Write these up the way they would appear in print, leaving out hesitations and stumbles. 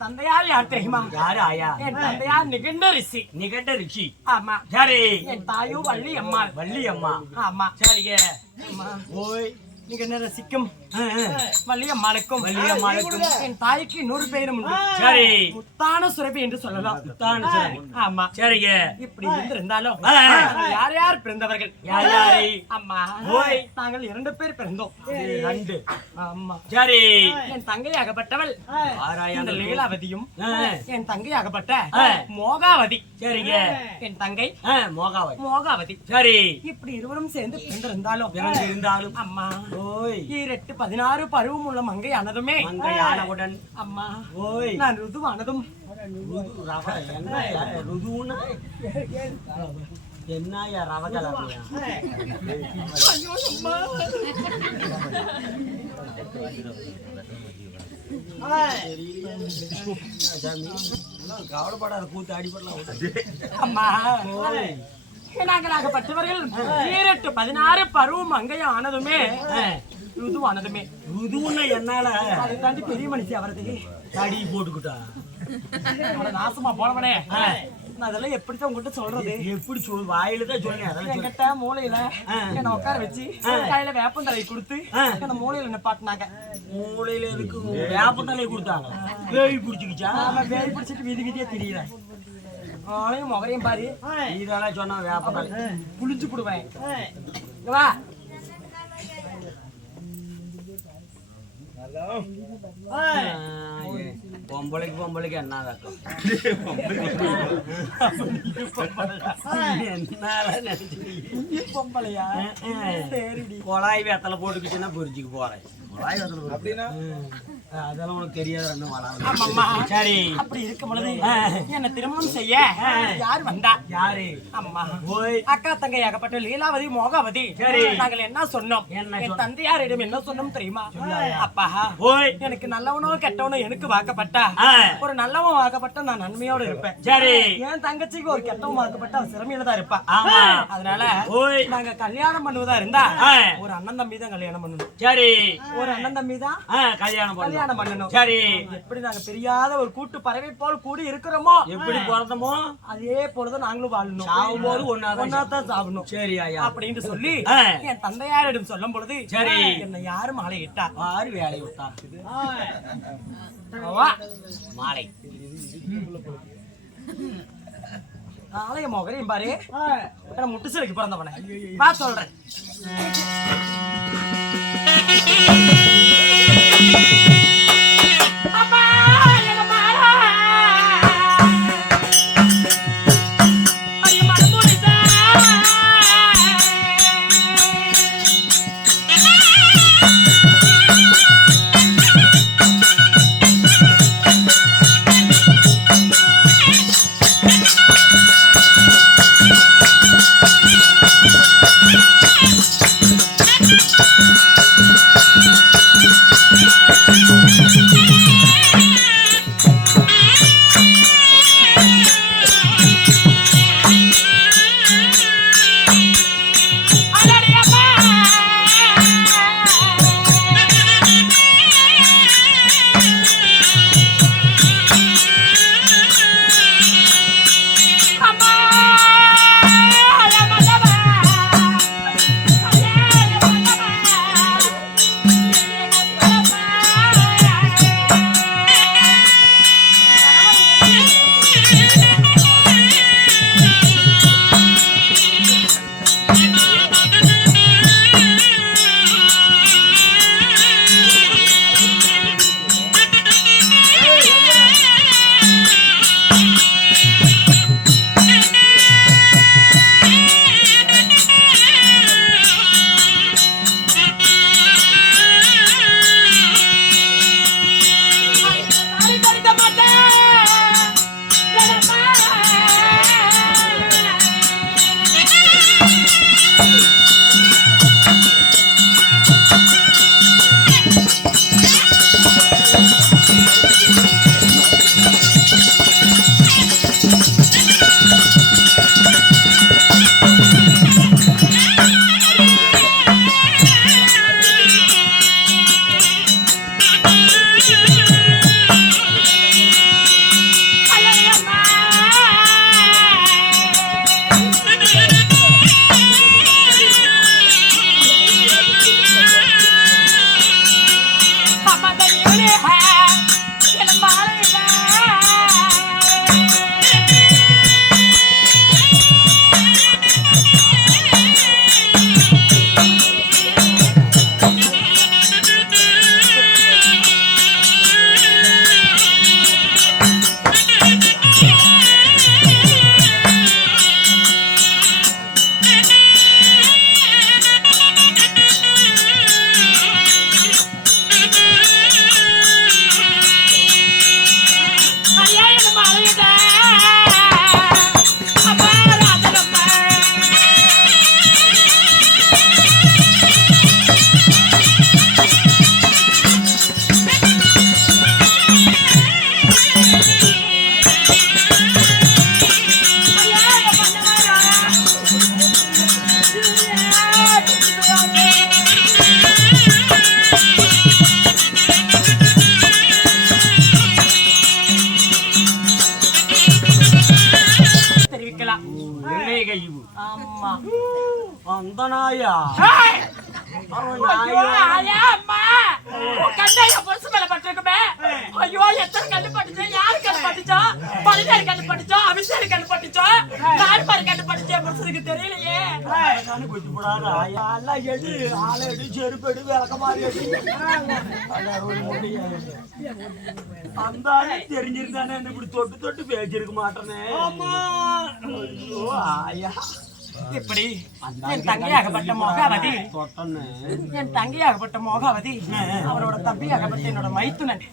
தந்தையார் யார் தெரியுமா? யாரு ஆயா? என் தந்தையார் நிகண்ட ரிஷி. நிகண்ட ரிஷி. ஆமா. சரி. என் தாயும் வள்ளி அம்மா. வள்ளி அம்மா. ஆமா. சரிங்க. ஓய் நிகண்ட ரிஷிக்கும் வள்ளி அம்மாளுக்கும் என் தாய்க்கு 100 பேரும் உண்டு. சரி. முத்தான சுரபி என்று சொல்லலாம். முத்தான சுரபி. ஆமா. சரிங்க. இப்படி இருந்தாலும் யார் யார் பிறந்தவர்கள்? யார் யாரு? அம்மா. ஓய் நாங்கள் 2 பேர் பிறந்தோம். 2. ஆமா. சரி. என் தங்கையாகப்பட்டவள் ஆராயாந்த லீலாவதியும் என் தங்கையாகப்பட்ட மோகாவதி. சரிங்க. என் தங்கை மோகாவதி. சரி. இப்படி இருவரும் சேர்ந்து பிறந்திருந்தாலும் அம்மா ஓய் 16 பருவம் உள்ள மங்கையானதுமே மங்கையானவுடன் அம்மா ஓய் நான் ருதுவானதும் ருதுன்னா என்னையா ரவ கலர்லையா? கவலைப்படாத கூத்து அடிப்படலாம். அம்மா நாங்களாகப்பட்டவர்கள் 16 பருவம் மங்கையும் ஆனதுமே ருதுவானதுமே ருதுன்னா என்னால அதை தாண்டி பெரிய மனுஷி அவரது தடி போட்டுக்கிட்டா நாசமா போனவனே. அதெல்லாம் எப்படித்தான் உங்ககிட்ட சொல்றது? எப்படி சொல் வாயில தான் சொன்னேன். என்கிட்ட மூளையில என்ன உட்கார வச்சு கையில வேப்பந்தலை கொடுத்து என்ன மூளையில நிப்பாட்டினாங்க. மூளையில இருக்கு வேப்பந்தலை கொடுத்தாங்க. பேய் பிடிச்சிக்கிச்சா? பேய் பிடிச்சிட்டு வீதி வீதியா தெரியல. ஆளையும் முகரையும் பாரு. இதெல்லாம் சொன்ன வேப்பந்தலை புளிஞ்சு போடுவேன். வா பொம்பளைக்கு என்ன பொம்பளையா? கொழாய் வேத்தலை போட்டுக்கிச்சுன்னா புரிஞ்சுக்கு போறேன். அதெல்லாம் உனக்கு தெரியாது. சரி. அப்படி இருக்கும் பொழுது என்ன திருமணம் செய்ய யார் வந்தா? யாரு? அம்மா. ஓய் அக்கா தங்கையாகப்பட்ட லீலாவதி மோகாவதி. சரி. நாங்கள் என்ன சொன்னோம்? என் தந்தையாரிடம் என்ன சொன்னோம் தெரியுமா? அப்பா ஓய் எனக்கு நல்லவனோ கெட்டவனோ எனக்கு வாக்கப்பட்டா ஒரு நல்லவன் வாக்கப்பட்ட நான் நன்மையோட இருப்பேன். சரி. என் தங்கச்சிக்கு ஒரு கெட்டவன் வாக்கப்பட்ட அவன் சிறமையில தான் இருப்பா. அதனால ஓய் நாங்க கல்யாணம் பண்ணுவதா இருந்தா ஒரு அண்ணன் தம்பி தான் கல்யாணம் பண்ணணும். சரி. ஒரு அண்ணன் தம்பி தான் கல்யாணம் பண்ணணும். சரி. எப்படி நாங்க பெரியாத ஒரு கூட்டு பறவை போல் கூடி இருக்கிறோமோ, எப்படி பிறந்தமோ அதே போலதான் நாங்களும் வாழணும். சாவும் போது ஒன்னாதான் சாவணும். சரி ஐயா அப்படின்னு சொல்லி என் தந்தையாரிடம் சொல்லும் பொழுது சரி என்ன யாரு மாலை இட்டா? யாரு வேலை விட்டா? மாலை ஆலய மோகரையும் பாரு. முட்டு சிலைக்கு பிறந்தவன பா சொல்றேன். You அந்த நாயா ஏய்! ஐயோ, ஆயா, அம்மா! உன் கண்ணு என் புருஷன் மேல பட்டிருக்குமே. ஐயோ, எத்தனை கண்ணு பட்டுச்சோ? யாரு கண்ணு பட்டுச்சோ? பதினேழு கண்ணு பட்டுச்சோ? அபிஷேகம் கண்ணு பட்டுச்சோ? நாலு பாரு கண்ணு பட்டுச்சோ? என் புருஷனுக்கு தெரியலையே. நானு குத்தி போடாத ஆயா எல்லாம் எடு ஆளை எடு செருப்பு எடு விளக்க மாதிரி எடு அந்த ஆளு தெரிஞ்சிருந்தானே என்ன இப்படி தொட்டு தொட்டு பேசிருக்க மாட்டேனே ஐயோ ஆயா இப்படி என் தங்கையாகப்பட்ட மோகாவதி தொட்டனே என் தங்கையாகப்பட்ட மோகாவதி அவரோட தம்பியாகப்பட்ட என்னோட மைத்துனன்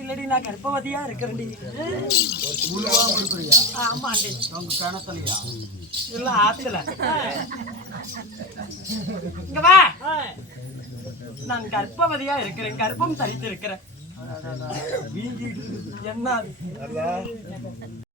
இல்லடி நான் கர்ப்பவதியா இருக்கிறேன்டி. ஆமாண்டி. உங்க கிணத்துலயா இல்ல ஆத்துல. இங்க வா. நான் கர்ப்பவதியா இருக்கிறேன், கர்ப்பம் தரித்து இருக்கிறேன். வீங்கிட்டு இருக்குது என்ன